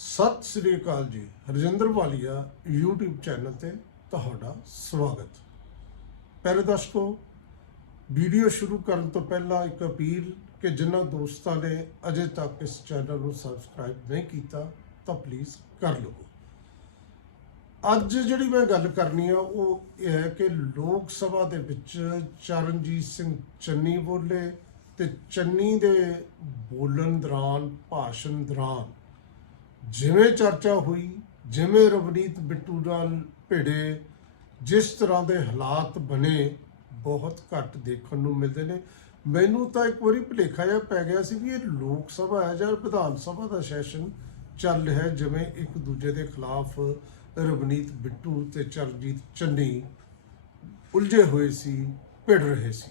ਸਤਿ ਸ੍ਰੀ ਅਕਾਲ ਜੀ। ਹਰਜਿੰਦਰ ਵਾਲੀਆ, YouTube channel ਤੇ ਤੁਹਾਡਾ ਸਵਾਗਤ। ਪਿਆਰੇ ਦਰਸ਼ਕੋ ਵੀਡੀਓ ਸ਼ੁਰੂ ਕਰਨ ਤੋਂ ਪਹਿਲਾਂ ਇੱਕ ਅਪੀਲ ਕਿ ਜਿਨ੍ਹਾਂ ਦੋਸਤਾਂ ਨੇ ਅਜੇ ਤੱਕ ਇਸ ਚੈਨਲ ਨੂੰ ਸਬਸਕ੍ਰਾਈਬ ਨਹੀਂ ਕੀਤਾ, ਤਾਂ ਪਲੀਜ਼ ਕਰ ਲਵੋ। ਅੱਜ ਜਿਹੜੀ ਮੈਂ ਗੱਲ ਕਰਨੀ ਆ, ਉਹ ਇਹ ਹੈ ਕਿ ਲੋਕ ਸਭਾ ਦੇ ਵਿੱਚ ਚਰਨਜੀਤ ਸਿੰਘ ਚੰਨੀ ਬੋਲੇ ਤੇ ਚੰਨੀ ਦੇ ਬੋਲਣ ਦੌਰਾਨ, ਭਾਸ਼ਣ ਦੌਰਾਨ ਜਿਵੇਂ ਚਰਚਾ ਹੋਈ, ਜਿਵੇਂ ਰਵਨੀਤ ਬਿੱਟੂ ਨਾਲ ਭਿੜੇ, ਜਿਸ ਤਰ੍ਹਾਂ ਦੇ ਹਾਲਾਤ ਬਣੇ, ਬਹੁਤ ਘੱਟ ਦੇਖਣ ਨੂੰ ਮਿਲਦੇ ਨੇ। ਮੈਨੂੰ ਤਾਂ ਇੱਕ ਵਾਰੀ ਭੁਲੇਖਾ ਜਿਹਾ ਪੈ ਗਿਆ ਸੀ ਵੀ ਇਹ ਲੋਕ ਸਭਾ ਹੈ ਜਾਂ ਵਿਧਾਨ ਸਭਾ ਦਾ ਸੈਸ਼ਨ ਚੱਲ ਰਿਹਾ ਜਿਵੇਂ ਇੱਕ ਦੂਜੇ ਦੇ ਖਿਲਾਫ ਰਵਨੀਤ ਬਿੱਟੂ ਤੇ ਚਰਨਜੀਤ ਚੰਨੀ ਉਲਝੇ ਹੋਏ ਸੀ, ਭਿੜ ਰਹੇ ਸੀ।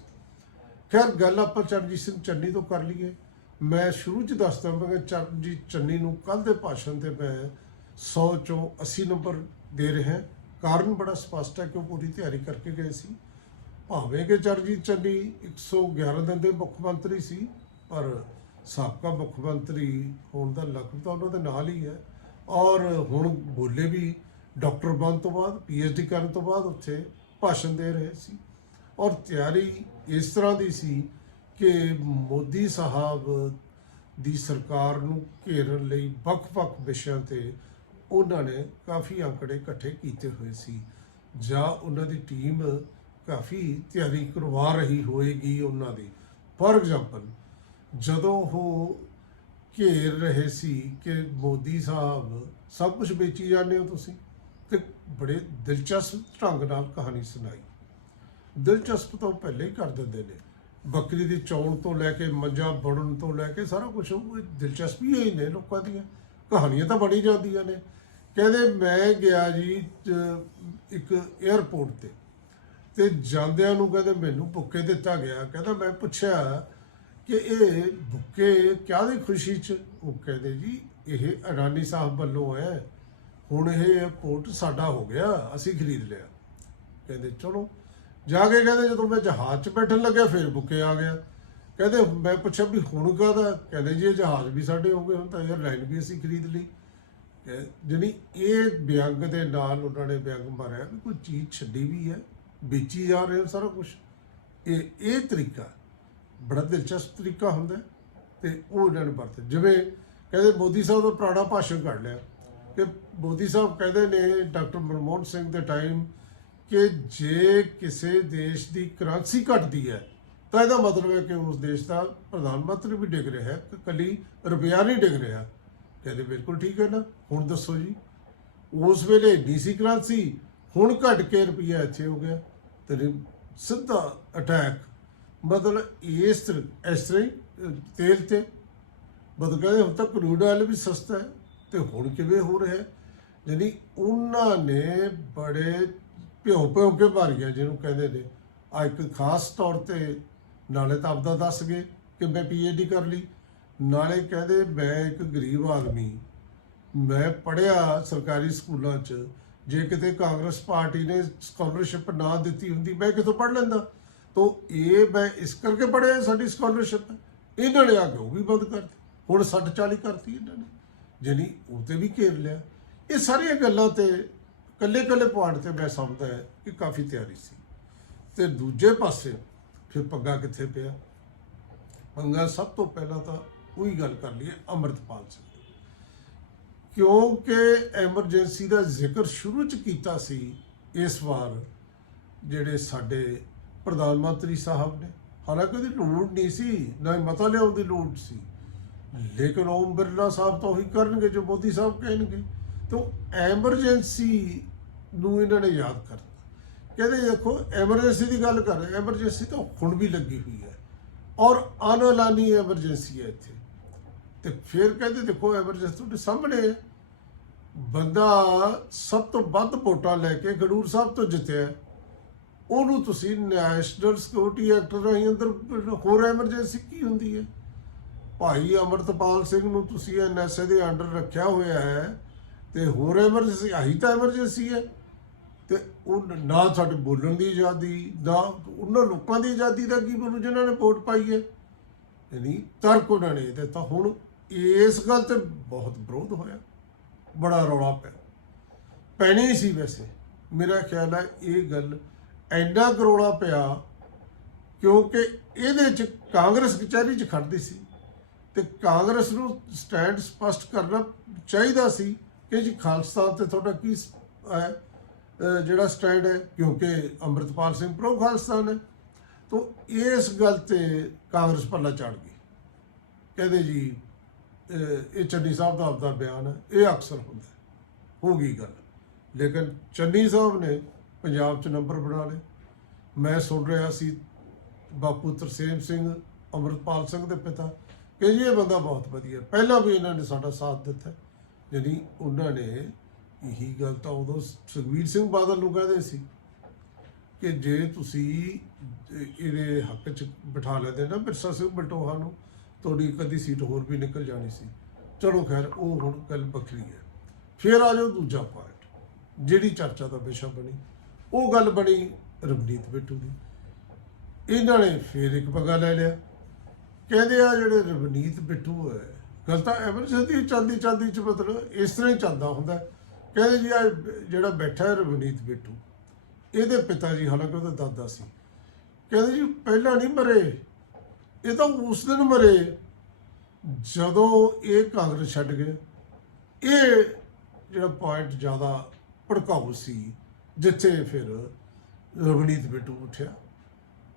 ਖੈਰ, ਗੱਲ ਆਪਾਂ ਚਰਨਜੀਤ ਸਿੰਘ ਚੰਨੀ ਤੋਂ ਕਰ ਲਈਏ। ਮੈਂ ਸ਼ੁਰੂ ਚ ਦੱਸਦਾ ਮੈਂ ਕਿ ਚਰਨਜੀਤ ਚੰਨੀ ਨੂੰ ਕੱਲ ਦੇ ਭਾਸ਼ਣ ਤੇ ਮੈਂ 100 ਚੋਂ 80 ਨੰਬਰ ਦੇ ਰਿਹਾ ਕਾਰਨ ਬੜਾ ਸਪਸ਼ਟ ਹੈ ਕਿ ਉਹ ਪੂਰੀ ਤਿਆਰੀ ਕਰਕੇ ਗਏ ਸੀ। ਭਾਵੇਂ ਕਿ ਚਰਨਜੀਤ ਚੰਨੀ 111 ਦਿਨ ਦੇ ਮੁੱਖ ਮੰਤਰੀ ਸੀ, ਪਰ ਸਾਬਕਾ ਮੁੱਖ ਮੰਤਰੀ ਹੋਣ ਦਾ ਲਕਬ ਤਾਂ ਉਹਨਾਂ ਦੇ ਨਾਲ ਹੀ ਹੈ। ਔਰ ਹੁਣ ਬੋਲੇ ਵੀ ਡਾਕਟਰ ਬਣ ਤੋਂ ਬਾਅਦ, ਪੀਐਚਡੀ ਕਰਨ ਤੋਂ ਬਾਅਦ ਉੱਥੇ ਭਾਸ਼ਣ ਦੇ ਰਹੇ ਸੀ। ਔਰ ਤਿਆਰੀ ਇਸ ਤਰ੍ਹਾਂ ਦੀ ਸੀ ਕਿ ਮੋਦੀ ਸਾਹਿਬ ਦੀ ਸਰਕਾਰ ਨੂੰ ਘੇਰਨ ਲਈ ਵੱਖ-ਵੱਖ ਵਿਸ਼ਿਆਂ ਤੇ ਉਹਨਾਂ ਨੇ ਕਾਫੀ ਅੰਕੜੇ ਇਕੱਠੇ ਕੀਤੇ ਹੋਏ ਸੀ। ਜਾਂ ਉਹਨਾਂ ਦੀ ਟੀਮ ਕਾਫੀ ਤਿਆਰੀ ਕਰਵਾ ਰਹੀ ਹੋਏਗੀ ਉਹਨਾਂ ਦੀ। ਫੋਰ ਐਗਜ਼ਾਮਪਲ ਜਦੋਂ ਉਹ ਘੇਰ ਰਹੇ ਸੀ ਕਿ ਮੋਦੀ ਸਾਹਿਬ ਸਭ ਕੁਝ ਵੇਚੀ ਜਾਂਦੇ ਹੋ ਤੁਸੀਂ, ਤੇ ਬੜੇ ਦਿਲਚਸਪ ਢੰਗ ਨਾਲ ਕਹਾਣੀ ਸੁਣਾਈ। ਦਿਲਚਸਪ ਤਾਂ ਉਹ ਪਹਿਲੇ ਹੀ ਕਰ ਦਿੰਦੇ ਨੇ। ਬੱਕਰੀ ਦੀ ਚੌਣ ਤੋਂ ਲੈ ਕੇ ਮੰਜਾ ਬੜਨ ਤੋਂ ਲੈ ਕੇ ਸਾਰਾ ਕੁਝ ਉਹ ਦਿਲਚਸਪੀ ਹੀ ਨੇ ਲੋਕਾਂ ਦੀਆਂ। ਕਹਾਣੀਆਂ ਤਾਂ ਬਣੀ ਜਾਂਦੀਆਂ ਨੇ। ਕਹਿੰਦੇ ਮੈਂ ਗਿਆ ਜੀ ਇੱਕ 에ਅਰਪੋਰਟ ਤੇ। ਤੇ ਜਾਂਦਿਆਂ ਨੂੰ ਕਹਿੰਦੇ ਮੈਨੂੰ ਬੁੱਕੇ ਦਿੱਤਾ ਗਿਆ। ਕਹਿੰਦਾ ਮੈਂ ਪੁੱਛਿਆ ਕਿ ਇਹ ਬੁੱਕੇ ਕਾਹਦੀ ਖੁਸ਼ੀ ਚ? ਉਹ ਕਹਿੰਦੇ ਜੀ, ਇਹ ਅਡਾਨੀ ਸਾਹਿਬ ਵੱਲੋਂ ਹੈ। ਹੁਣ ਇਹ 에ਅਰਪੋਰਟ ਸਾਡਾ ਹੋ ਗਿਆ, ਅਸੀਂ ਖਰੀਦ ਲਿਆ। ਕਹਿੰਦੇ ਚਲੋ ਜਾ ਕੇ ਕਹਿੰਦੇ ਜਦੋਂ ਮੈਂ ਜਹਾਜ਼ 'ਚ ਬੈਠਣ ਲੱਗਿਆ, ਫਿਰ ਬੁੱਕੇ ਆ ਗਿਆ। ਕਹਿੰਦੇ, ਮੈਂ ਪੁੱਛਿਆ ਵੀ ਹੁਣ ਕਾਹਦਾ ਕਹਿੰਦੇ ਜੀ, ਇਹ ਜਹਾਜ਼ ਵੀ ਸਾਡੇ ਹੋ ਗਏ, ਹੁਣ ਤਾਂ 에ਅਰਲਾਈਨ ਵੀ ਅਸੀਂ ਖਰੀਦ ਲਈ। ਕਿ ਜਾਣੀ ਇਹ ਵਿਅੰਗ ਦੇ ਨਾਲ ਉਹਨਾਂ ਨੇ ਵਿਅੰਗ ਮਾਰਿਆ ਵੀ ਕੋਈ ਚੀਜ਼ ਛੱਡੀ ਵੀ ਹੈ, ਵੇਚੀ ਜਾ ਰਹੇ ਸਾਰਾ ਕੁਝ ਇਹ ਇਹ ਤਰੀਕਾ ਬੜਾ ਦਿਲਚਸਪ ਤਰੀਕਾ ਹੁੰਦਾ ਹੈ ਤੇ ਉਹ ਉਹਨਾਂ ਨੇ ਵਰਤ ਜਿਵੇਂ ਕਹਿੰਦੇ ਮੋਦੀ ਸਾਹਿਬ ਦਾ ਪੁਰਾਣਾ ਭਾਸ਼ਣ ਕੱਢ ਲਿਆ। ਕਿ ਮੋਦੀ ਸਾਹਿਬ ਕਹਿੰਦੇ ਨੇ ਡਾਕਟਰ ਮਨਮੋਹਨ ਸਿੰਘ ਦੇ ਟਾਈਮ ਕਿ ਜੇ ਕਿਸੇ ਦੇਸ਼ ਦੀ ਕਰੰਸੀ ਘਟਦੀ ਹੈ, ਤਾਂ ਇਹਦਾ ਮਤਲਬ ਹੈ ਕਿ ਉਸ ਦੇਸ਼ ਦਾ ਪ੍ਰਧਾਨ ਮੰਤਰੀ ਵੀ ਡਿੱਗ ਰਿਹਾ ਹੈ ਕੱਲੀ ਰੁਪਿਆ ਨਹੀਂ ਡਿੱਗ ਰਿਹਾ। ਕਹਿੰਦੇ ਬਿਲਕੁਲ ਠੀਕ ਹੈ ਨਾ, ਹੁਣ ਦੱਸੋ ਜੀ। ਉਸ ਵੇਲੇ ਡੀਸੀ ਕਰੰਸੀ ਹੁਣ ਘਟ ਕੇ ਰੁਪਿਆ ਇੱਥੇ ਹੋ ਗਿਆ ਤੇ ਸਿੱਧਾ ਅਟੈਕ। ਮਤਲਬ ਇਸ ਤਰ੍ਹਾਂ ਇਸ ਤਰ੍ਹਾਂ ਹੀ ਤੇਲ ਤੇ। ਮਤਲਬ ਕਹਿੰਦੇ ਹੁਣ ਤਾਂ ਕਰੂਡ ਆਇਲ ਵੀ ਸਸਤਾ ਹੈ ਤੇ ਹੁਣ ਕਿਵੇਂ ਹੋ ਰਿਹਾ ਹੈ? ਯਾਨੀ ਉਹਨਾਂ ਨੇ ਬੜੇ ਭਿਉਂ ਭਿਉਂ ਕੇ ਮਾਰੀਆਂ ਜਿਹਨੂੰ ਕਹਿੰਦੇ ਨੇ। ਆ ਇੱਕ ਖਾਸ ਤੌਰ ਤੇ ਨਾਲੇ ਤਾਂ ਆਪਦਾ ਦੱਸ ਗਏ ਕਿ ਮੈਂ ਪੀਐਚਡੀ ਕਰ ਲਈ। ਨਾਲੇ ਕਹਿੰਦੇ ਮੈਂ ਇੱਕ ਗਰੀਬ ਆਦਮੀ, ਮੈਂ ਪੜਿਆ ਸਰਕਾਰੀ ਸਕੂਲਾਂ 'ਚ, ਜੇ ਕਿਤੇ ਕਾਂਗਰਸ ਪਾਰਟੀ ਨੇ ਸਕਾਲਰਸ਼ਿਪ ਨਾ ਦਿੱਤੀ ਹੁੰਦੀ, ਮੈਂ ਕਿੱਥੋਂ ਪੜ ਲੈਂਦਾ? ਤੋ ਇਹ ਮੈਂ ਇਸ ਕਰਕੇ ਪੜਿਆ ਸਾਡੀ ਸਕਾਲਰਸ਼ਿਪ ਇਹਨਾਂ ਨੇ ਆ ਕੇ ਉਹ ਵੀ ਬੰਦ ਕਰਤੀ ਹੁਣ 60 40 ਕਰਤੀ ਇਹਨਾਂ ਨੇ। ਜਾਣੀ ਉਹ ਤੇ ਵੀ ਘੇਰ ਲਿਆ। ਇਹ ਸਾਰੀਆਂ ਗੱਲਾਂ ਤੇ ਕੱਲੇ ਕੱਲੇ ਪੁਆਇੰਟ ਤੇ ਮੈਂ ਸਮਝਦਾ ਹੈ ਕਿ ਕਾਫੀ ਤਿਆਰੀ ਸੀ। ਤੇ ਦੂਜੇ ਪਾਸੇ ਫਿਰ ਪੱਗਾ ਕਿੱਥੇ ਪਿਆ? ਪੰਗਾ ਸਭ ਤੋਂ ਪਹਿਲਾਂ ਤਾਂ ਉਹੀ ਗੱਲ ਕਰ ਲਈਏ ਅੰਮ੍ਰਿਤਪਾਲ ਸਿੰਘ ਕਿਉਂਕਿ ਐਮਰਜੈਂਸੀ ਦਾ ਜ਼ਿਕਰ ਸ਼ੁਰੂ ਚ ਕੀਤਾ ਸੀ ਇਸ ਵਾਰ ਜਿਹੜੇ ਸਾਡੇ ਪ੍ਰਧਾਨ ਮੰਤਰੀ ਸਾਹਿਬ ਨੇ। ਹਾਲਾਂਕਿ ਉਹਦੀ ਲੋੜ ਨਹੀਂ ਸੀ, ਨਾ ਹੀ ਮਤਾ ਲਿਆਉਣ ਦੀ ਲੋੜ ਸੀ। ਲੇਕਿਨ ਓਮ ਬਿਰਲਾ ਸਾਹਿਬ ਤਾਂ ਉਹੀ ਕਰਨਗੇ ਜੋ ਮੋਦੀ ਸਾਹਿਬ ਕਹਿਣਗੇ। ਤਾਂ ਐਮਰਜੈਂਸੀ ਨੂੰ ਇਹਨਾਂ ਨੇ ਯਾਦ ਕਰਤਾ ਕਹਿੰਦੇ ਦੇਖੋ, ਐਮਰਜੈਂਸੀ ਦੀ ਗੱਲ ਕਰ ਰਹੇ ਐਮਰਜੈਂਸੀ ਤਾਂ ਹੁਣ ਵੀ ਲੱਗੀ ਹੋਈ ਹੈ। ਔਰ ਅਨਲਾਨੀ ਐਮਰਜੈਂਸੀ ਹੈ ਇੱਥੇ। ਤੇ ਫਿਰ ਕਹਿੰਦੇ ਦੇਖੋ, ਐਮਰਜੈਂਸੀ ਤੁਹਾਡੇ ਸਾਹਮਣੇ ਹੈ। ਬੰਦਾ ਸਭ ਤੋਂ ਵੱਧ ਵੋਟਾਂ ਲੈ ਕੇ ਖਡੂਰ ਸਾਹਿਬ ਤੋਂ ਜਿੱਤਿਆ ਉਹਨੂੰ ਤੁਸੀਂ ਨੈਸ਼ਨਲ ਸਿਕਿਉਰਿਟੀ ਐਕਟ ਰਾਹੀਂ ਅੰਦਰ ਹੋਰ ਐਮਰਜੈਂਸੀ ਕੀ ਹੁੰਦੀ ਹੈ? ਭਾਈ ਅਮਰਤਪਾਲ ਸਿੰਘ ਨੂੰ ਤੁਸੀਂ ਐਨਐਸਏ ਦੇ ਅੰਡਰ ਰੱਖਿਆ ਹੋਇਆ ਹੈ। ਤੇ ਹੋਰ ਐਮਰਜੈਂਸੀ ਆਹੀ ਤਾਂ ਐਮਰਜੈਂਸੀ ਹੈ। ਤੇ ਉਹ ਨਾ ਸਾਡੇ ਬੋਲਣ ਦੀ ਆਜ਼ਾਦੀ ਨਾ ਉਹਨਾਂ ਲੋਕਾਂ ਦੀ ਆਜ਼ਾਦੀ ਦਾ ਕੀ ਬੋਲੂ ਜਿਨ੍ਹਾਂ ਨੇ ਵੋਟ ਪਾਈ ਹੈ? ਯਾਨੀ ਤਰਕ ਉਹਨਾਂ ਨੇ ਦਿੱਤਾ। ਹੁਣ ਇਸ ਗੱਲ ਤੇ ਬਹੁਤ ਵਿਰੋਧ ਹੋਇਆ। ਬੜਾ ਰੌਲਾ ਪਿਆ। ਪੈਣੀ ਹੀ ਸੀ ਵੈਸੇ। ਮੇਰਾ ਖਿਆਲ ਹੈ ਇਹ ਗੱਲ ਐਡਾ ਕਰੋੜਾ ਪਿਆ ਕਿਉਂਕਿ ਇਹਦੇ ਚ ਕਾਂਗਰਸ ਕਚਹਿਰੀ ਚ ਖੜਦੀ ਸੀ। ਤੇ ਕਾਂਗਰਸ ਨੂੰ ਸਟੈਂਡ ਸਪਸ਼ਟ ਕਰਨਾ ਚਾਹੀਦਾ ਸੀ ਕਿ ਜੀ ਖਾਲਸਾ ਤੇ ਤੁਹਾਡਾ ਕੀ ਹੈ? ਜਿਹੜਾ ਸਟੈਂਡ ਹੈ, ਕਿਉਂਕਿ ਅੰਮ੍ਰਿਤਪਾਲ ਸਿੰਘ ਪ੍ਰੋ ਖਾਲਸਾ ਨੇ, ਤੋਂ ਇਸ ਗੱਲ ਤੇ ਕਾਂਗਰਸ ਪੱਲਾ ਚੜ ਗਈ। ਕਹਿੰਦੇ ਜੀ ਇਹ ਚੰਨੀ ਸਾਹਿਬ ਦਾ ਆਪਦਾ ਬਿਆਨ ਹੈ, ਇਹ ਅਕਸਰ ਹੁੰਦਾ ਹੋ। ਗਈ ਗੱਲ। ਲੇਕਿਨ ਚੰਨੀ ਸਾਹਿਬ ਨੇ ਪੰਜਾਬ 'ਚ ਨੰਬਰ ਬਣਾ ਲਏ। ਮੈਂ ਸੁਣ ਰਿਹਾ ਸੀ ਬਾਪੂ ਤਰਸੇਮ ਸਿੰਘ ਅਮਰਪਾਲ ਸਿੰਘ ਦੇ ਪਿਤਾ, ਕਿ ਜੀ ਇਹ ਬੰਦਾ ਬਹੁਤ ਵਧੀਆ ਪਹਿਲਾਂ ਵੀ ਇਹਨਾਂ ਨੇ ਸਾਡਾ ਸਾਥ ਦਿੱਤਾ ਯਾਨੀ ਉਹਨਾਂ ਨੇ ਇਹੀ ਗੱਲ ਤਾਂ ਉਦੋਂ ਸੁਖਵੀਰ ਸਿੰਘ ਬਾਦਲ ਨੂੰ ਕਹਿੰਦੇ ਸੀ ਕਿ ਜੇ ਤੁਸੀਂ ਇਹਦੇ ਹੱਕ 'ਚ ਬਿਠਾ ਲੈਂਦੇ ਨਾ ਬਿਰਸਾ ਸਿੰਘ ਬਟੋਹਾ ਨੂੰ, ਤੁਹਾਡੀ ਇੱਕ ਅੱਧੀ ਸੀਟ ਹੋਰ ਵੀ ਨਿਕਲ ਜਾਣੀ ਸੀ। ਚਲੋ ਖੈਰ, ਉਹ ਹੁਣ ਗੱਲ ਵੱਖਰੀ ਹੈ। ਫਿਰ ਆ ਜਾਓ ਦੂਜਾ ਪੁਆਇੰਟ ਜਿਹੜੀ ਚਰਚਾ ਦਾ ਵਿਸ਼ਾ ਬਣੀ। ਉਹ ਗੱਲ ਬਣੀ ਰਵਨੀਤ ਬਿੱਟੂ ਦੀ। ਇਹਨਾਂ ਨੇ ਫਿਰ ਇੱਕ ਪੰਗਾ ਲੈ ਲਿਆ। ਕਹਿੰਦੇ ਆ ਜਿਹੜੇ ਰਵਨੀਤ ਬਿੱਟੂ ਹੈ ਗੱਲ ਤਾਂ ਐਮਰਜੈਂਸੀ ਚੱਲਦੀ ਚੱਲਦੀ ਚ ਮਤਲਬ ਇਸ ਤਰ੍ਹਾਂ ਹੀ ਚੱਲਦਾ ਹੁੰਦਾ ਕਹਿੰਦੇ ਜੀ ਆ ਜਿਹੜਾ ਬੈਠਾ ਰਵਨੀਤ ਬਿੱਟੂ, ਇਹਦੇ ਪਿਤਾ ਜੀ ਹਾਲਾਂਕਿ ਉਹਦਾ ਦਾਦਾ ਸੀ। ਕਹਿੰਦੇ ਜੀ, ਪਹਿਲਾਂ ਨਹੀਂ ਮਰੇ, ਇਹ ਤਾਂ ਉਸ ਦਿਨ ਮਰੇ, ਜਦੋਂ ਇਹ ਕਾਂਗਰਸ ਛੱਡ ਗਏ। ਇਹ ਜਿਹੜਾ ਪੁਆਇੰਟ ਜ਼ਿਆਦਾ ਭੜਕਾਊ ਸੀ, ਜਿੱਥੇ ਫਿਰ ਰਵਨੀਤ ਬਿੱਟੂ ਉੱਠਿਆ।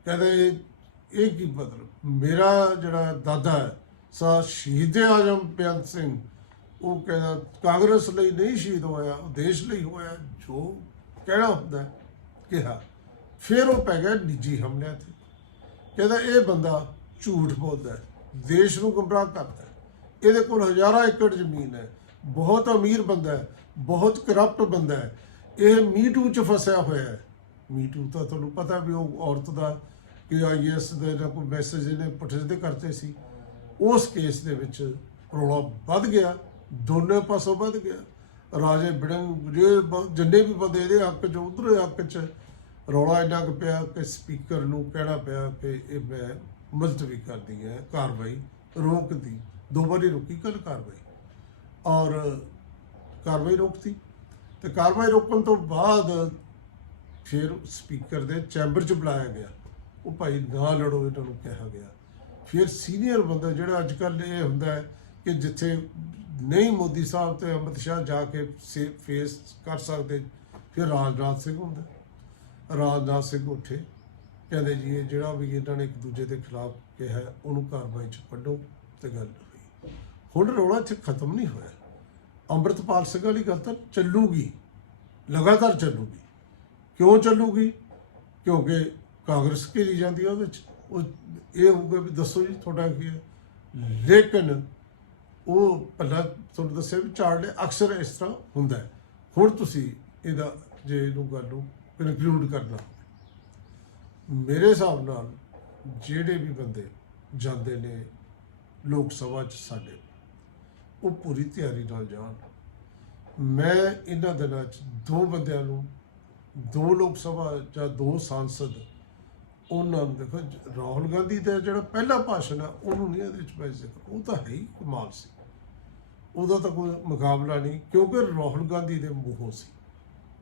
ਕਹਿੰਦੇ, ਇਹ ਕੀ ਮਤਲਬ? ਮੇਰਾ ਜਿਹੜਾ ਦਾਦਾ ਹੈ ਸਾ ਸ਼ਹੀਦ ਆਜਮ ਬੇਅੰਤ ਸਿੰਘ? ਉਹ ਕਹਿੰਦਾ, ਕਾਂਗਰਸ ਲਈ ਨਹੀਂ ਸ਼ਹੀਦ ਹੋਇਆ ਉਹ ਦੇਸ਼ ਲਈ ਹੋਇਆ, ਜੋ ਕਹਿਣਾ ਹੁੰਦਾ ਕਿਹਾ। ਫਿਰ ਉਹ ਪੈ ਗਿਆ ਨਿੱਜੀ ਹਮਲਿਆਂ ਤੇ। ਕਹਿੰਦਾ, ਇਹ ਬੰਦਾ ਝੂਠ ਬੋਲਦਾ ਦੇਸ਼ ਨੂੰ ਗੁੰਮਰਾਹ ਕਰਦਾ ਇਹਦੇ ਕੋਲ ਹਜ਼ਾਰਾਂ ਏਕੜ ਜ਼ਮੀਨ ਹੈ, ਬਹੁਤ ਅਮੀਰ ਬੰਦਾ ਹੈ, ਬਹੁਤ ਕਰਪਟ ਬੰਦਾ ਹੈ। ਇਹ ਮੀਟੂ ਚ ਫਸਿਆ ਹੋਇਆ ਹੈ। ਮੀਟੂ ਤਾਂ ਤੁਹਾਨੂੰ ਪਤਾ ਵੀ ਉਹ ਔਰਤ ਦਾ ਕਿ ਆਈਐਸ ਦੇ ਨਾ ਕੋਈ ਮੈਸੇਜ ਇਹਨੇ ਪੁੱਠੇ ਕਰਤੇ ਸੀ। ਉਸ ਕੇਸ ਦੇ ਵਿੱਚ ਰੌਲਾ ਵੱਧ ਗਿਆ, ਦੋਨੇ ਪਾਸੋਂ ਵੱਧ ਗਿਆ। ਰਾਜੇ ਬਿੜੰਗ ਜੇ ਬ- ਜਿੰਨੇ ਵੀ ਬੰਦੇ ਇਹਦੇ ਹੱਕ ਚ, ਉਧਰ ਹੱਕ ਚ ਰੌਲਾ ਇੰਨਾ ਕੁ ਪਿਆ ਕਿ ਸਪੀਕਰ ਨੂੰ ਕਹਿਣਾ ਪਿਆ ਕਿ ਇਹ ਮੈਂ ਮੁਲਤਵੀ ਕਰਦੀ ਹੈ ਕਾਰਵਾਈ, ਰੋਕਦੀ, ਦੋ ਵਾਰੀ ਰੁਕੀ ਕੱਲ ਕਾਰਵਾਈ। ਔਰ ਕਾਰਵਾਈ ਰੋਕਤੀ। ਤੇ ਕਾਰਵਾਈ ਰੋਕਣ ਤੋਂ ਬਾਅਦ ਫਿਰ ਸਪੀਕਰ ਦੇ ਚੈਂਬਰ 'ਚ ਬੁਲਾਇਆ ਗਿਆ। ਉਹ ਭਾਈ ਨਾ ਲੜੋ, ਇਹਨਾਂ ਨੂੰ ਕਿਹਾ ਗਿਆ। ਫਿਰ ਸੀਨੀਅਰ ਬੰਦਾ ਜਿਹੜਾ ਅੱਜ ਕੱਲ ਇਹ ਹੁੰਦਾ ਹੈ ਕਿ ਜਿੱਥੇ ਨਹੀਂ ਮੋਦੀ ਸਾਹਿਬ ਤੇ ਅਮਿਤ ਸ਼ਾਹ ਜਾ ਕੇ ਫੇਸ ਕਰ ਸਕਦੇ, ਫਿਰ ਰਾਜਨਾਥ ਸਿੰਘ ਹੁੰਦਾ ਰਾਜਨਾਥ ਸਿੰਘ ਉੱਠੇ, ਕਹਿੰਦੇ ਜੀ ਇਹ ਜਿਹੜਾ ਵੀ ਇਹਨਾਂ ਨੇ ਇੱਕ ਦੂਜੇ ਦੇ ਖਿਲਾਫ ਕਿਹਾ ਉਹਨੂੰ ਕਾਰਵਾਈ 'ਚ ਕੱਢੋ ਤੇ ਗੱਲ ਹੋਈ। ਹੁਣ ਰੌਲਾ ਇੱਥੇ ਖਤਮ ਨਹੀਂ ਹੋਇਆ। ਅੰਮ੍ਰਿਤਪਾਲ ਸਿੰਘ ਵਾਲੀ ਗੱਲ ਤਾਂ ਚੱਲੂਗੀ, ਲਗਾਤਾਰ ਚੱਲੂਗੀ। ਕਿਉਂ ਚੱਲੂਗੀ? ਕਿਉਂਕਿ ਕਾਂਗਰਸ ਘੇਰੀ ਜਾਂਦੀ ਹੈ ਉਹਦੇ ਵਿੱਚ ਉਹ ਇਹ ਹੋਊਗਾ ਵੀ ਦੱਸੋ ਜੀ ਤੁਹਾਡਾ ਕੀ ਹੈ। ਲੇਕਿਨ ਉਹ ਪਹਿਲਾਂ ਤੁਹਾਨੂੰ ਦੱਸਿਆ ਵੀ ਚਾਰਟ ਅਕਸਰ ਇਸ ਤਰ੍ਹਾਂ ਹੁੰਦਾ ਹੈ। ਹੁਣ ਤੁਸੀਂ ਇਹਦਾ ਜੇ ਇਹਨੂੰ ਗੱਲ ਨੂੰ ਕਨਕਲੂਡ ਕਰਨਾ ਮੇਰੇ ਹਿਸਾਬ ਨਾਲ ਜਿਹੜੇ ਵੀ ਬੰਦੇ ਜਾਂਦੇ ਨੇ ਲੋਕ ਸਭਾ ਚ ਸਾਡੇ, ਉਹ ਪੂਰੀ ਤਿਆਰੀ ਨਾਲ ਜਾਣ। ਮੈਂ ਇਹਨਾਂ ਦਿਨਾਂ ਚ ਦੋ ਬੰਦਿਆਂ ਨੂੰ, ਦੋ ਲੋਕ ਸਭਾ ਜਾਂ ਦੋ ਸਾਂਸਦ ਉਹਨਾਂ ਨੂੰ ਦੇਖੋ, ਰਾਹੁਲ ਗਾਂਧੀ ਦਾ ਜਿਹੜਾ ਪਹਿਲਾ ਭਾਸ਼ਣ ਆ, ਉਹਨੂੰ ਨਹੀਂ ਇਹਦੇ ਵਿੱਚ ਪੈਸੇ ਉਹ ਤਾਂ ਹੈ ਹੀ ਕਮਾਲ ਸੀ। ਉਹਦਾ ਤਾਂ ਕੋਈ ਮੁਕਾਬਲਾ ਨਹੀਂ, ਕਿਉਂਕਿ ਰਾਹੁਲ ਗਾਂਧੀ ਦੇ ਮੂੰਹੋਂ ਸੀ।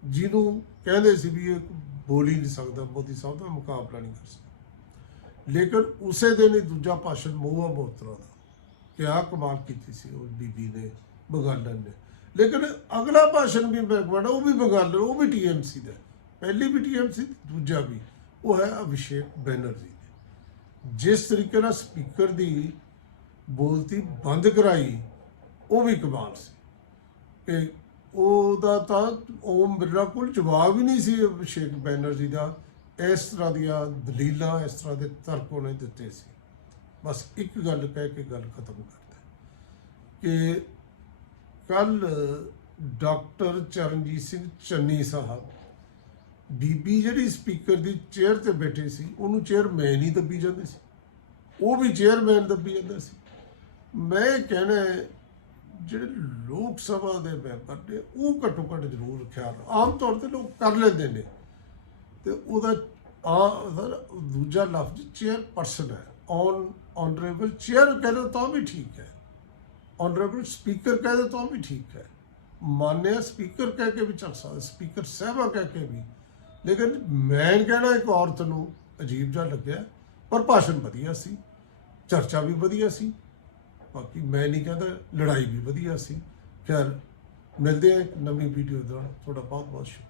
ਜਿਹਨੂੰ ਕਹਿੰਦੇ ਸੀ ਵੀ ਇਹ ਬੋਲੀ ਨਹੀਂ ਸਕਦਾ, ਮੋਦੀ ਸਾਹਿਬ ਦਾ ਮੁਕਾਬਲਾ ਨਹੀਂ ਕਰ ਸਕਦਾ। ਲੇਕਿਨ ਉਸੇ ਦਿਨ ਹੀ ਦੂਜਾ ਭਾਸ਼ਣ ਮੋਹਾ ਮੋਤਰਾ ਦਾ। ਕਿਆ ਕਮਾਲ ਕੀਤੀ ਸੀ ਉਹ ਬੀਬੀ ਨੇ ਬਗਾਲਨ ਨੇ। ਲੇਕਿਨ ਅਗਲਾ ਭਾਸ਼ਣ ਵੀ ਮੈਂ ਕਹਣਾ ਉਹ ਵੀ ਬਗਾਲਨ ਉਹ ਵੀ ਟੀਐਮਸੀ ਦਾ। ਪਹਿਲੀ ਵੀ ਟੀਐਮਸੀ ਦੂਜਾ ਵੀ। ਉਹ ਹੈ ਅਭਿਸ਼ੇਕ ਬੈਨਰਜੀ। ਦੇ ਜਿਸ ਤਰੀਕੇ ਨਾਲ ਸਪੀਕਰ ਦੀ ਬੋਲਤੀ ਬੰਦ ਕਰਾਈ, ਉਹ ਵੀ ਕਮਾਲ ਸੀ। ਕਿ ਉਹਦਾ ਤਾਂ ਓਮ ਬਿਰਲਾ ਕੋਲ ਜਵਾਬ ਹੀ ਨਹੀਂ ਸੀ ਅਭਿਸ਼ੇਕ ਬੈਨਰਜੀ ਦਾ। ਇਸ ਤਰ੍ਹਾਂ ਦੀਆਂ ਦਲੀਲਾਂ, ਇਸ ਤਰ੍ਹਾਂ ਦੇ ਤਰਕ ਉਹਨੇ ਦਿੱਤੇ ਸੀ। ਬਸ ਇੱਕ ਗੱਲ ਕਹਿ ਕੇ ਗੱਲ ਖਤਮ ਕਰਦਾ ਕਿ ਕੱਲ ਡਾਕਟਰ ਚਰਨਜੀਤ ਸਿੰਘ ਚੰਨੀ ਸਾਹਿਬ ਬੀਬੀ ਜਿਹੜੀ ਸਪੀਕਰ ਦੀ ਚੇਅਰ ਤੇ ਬੈਠੇ ਸੀ, ਉਹਨੂੰ ਚੇਅਰਮੈਨ ਹੀ ਦੱਬੀ ਜਾਂਦੇ ਸੀ। ਉਹ ਵੀ ਚੇਅਰਮੈਨ ਦੱਬੀ ਜਾਂਦਾ ਸੀ। ਮੈਂ ਇਹ ਕਹਿਣਾ ਜਿਹੜੇ ਲੋਕ ਸਭਾ ਦੇ ਮੈਂਬਰ ਨੇ, ਉਹ ਘੱਟੋ ਘੱਟ ਜ਼ਰੂਰ ਖਿਆਲ ਆਮ ਤੌਰ ਤੇ ਲੋਕ ਕਰ ਲੈਂਦੇ ਨੇ। ਤੇ ਉਹਦਾ ਆ ਦੂਜਾ ਲਫ਼ਜ਼ ਚੇਅਰ ਪਰਸਨ ਹੈ। ਔਨ ਆਨਰੇਬਲ ਚੇਅਰ ਕਹਿ ਕਹਿੰਦੇ ਤਾਂ ਵੀ ਠੀਕ ਹੈ। ਆਨਰੇਬਲ ਸਪੀਕਰ ਕਹਿ ਕਹਿੰਦੇ ਤਾਂ ਵੀ ਠੀਕ ਹੈ। ਮਾਨਿਆ ਸਪੀਕਰ ਕਹਿ ਕੇ ਵੀ ਚੱਲ ਸਕਦਾ, ਸਪੀਕਰ ਸਾਹਿਬਾ ਕਹਿ ਕੇ ਵੀ ਲੇਕਿਨ ਮੈਂ ਕਹਿਣਾ ਇੱਕ ਔਰਤ ਨੂੰ ਅਜੀਬ ਜਿਹਾ ਲੱਗਿਆ, ਪਰ ਭਾਸ਼ਣ ਵਧੀਆ ਸੀ, ਚਰਚਾ ਵੀ ਵਧੀਆ ਸੀ, ਬਾਕੀ ਮੈਂ ਨਹੀਂ ਕਹਿੰਦਾ ਲੜਾਈ ਵੀ ਵਧੀਆ ਸੀ। ਖੈਰ, ਮਿਲਦੇ ਹਾਂ ਇੱਕ ਨਵੀਂ ਵੀਡੀਓ ਦੌਰਾਨ ਤੁਹਾਡਾ ਬਹੁਤ ਬਹੁਤ ਸ਼ੁਕਰੀਆ।